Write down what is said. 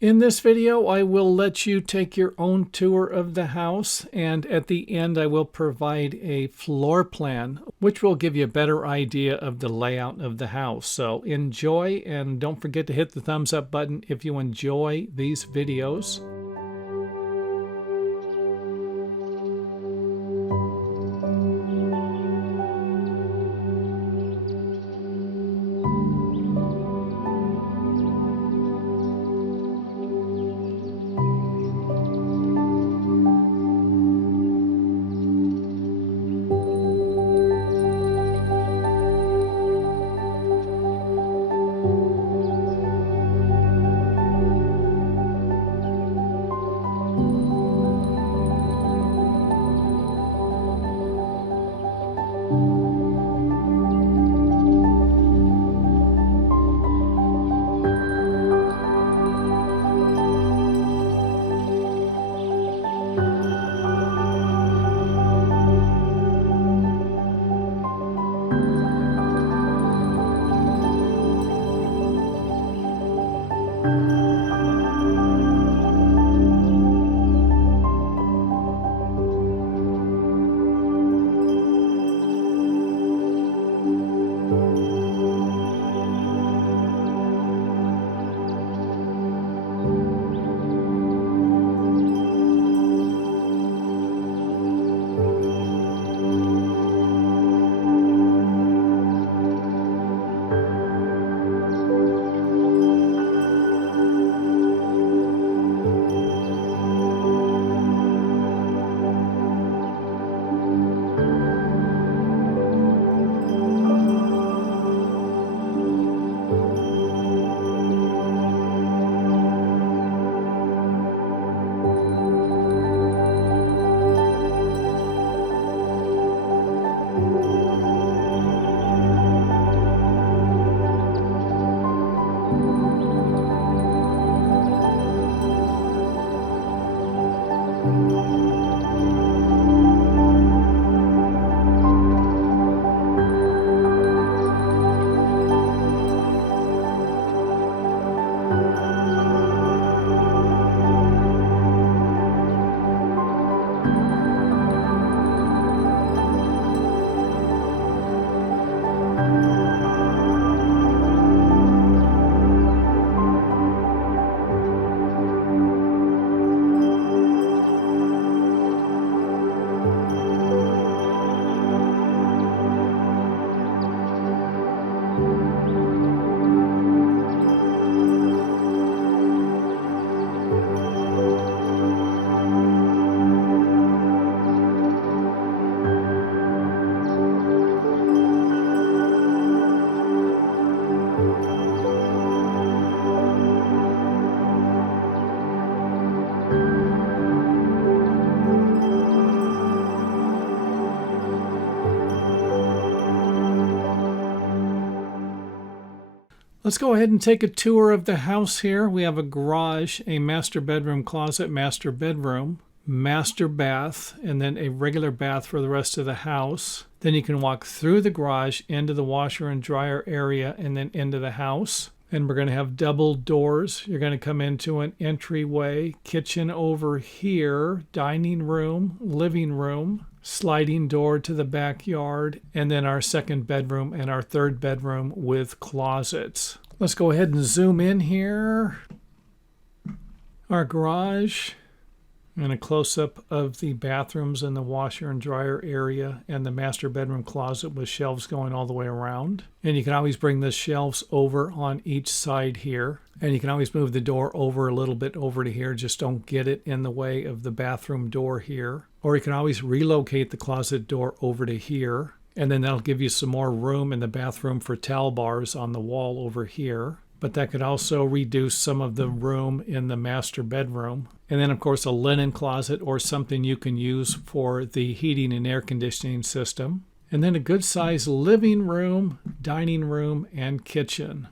In this video, I will let you take your own tour of the house, and at the end I will provide a floor plan, which will give you a better idea of the layout of the house. So enjoy, and don't forget to hit the thumbs up button if you enjoy these videos. Let's go ahead and take a tour of the house here. We have a garage, a master bedroom closet, master bedroom, master bath, and then a regular bath for the rest of the house. Then you can walk through the garage into the washer and dryer area and then into the house. And we're going to have double doors. You're going to come into an entryway, kitchen over here, dining room, living room, sliding door to the backyard, and then our second bedroom and our third bedroom with closets. Let's go ahead and zoom in here. Our garage, and a close-up of the bathrooms and the washer and dryer area and the master bedroom closet with shelves going all the way around. And you can always bring the shelves over on each side here. And you can always move the door over a little bit over to here. Just don't get it in the way of the bathroom door here. Or you can always relocate the closet door over to here. And then that'll give you some more room in the bathroom for towel bars on the wall over here. But that could also reduce some of the room in the master bedroom. And then, of course, a linen closet or something you can use for the heating and air conditioning system. And then a good-sized living room, dining room, and kitchen.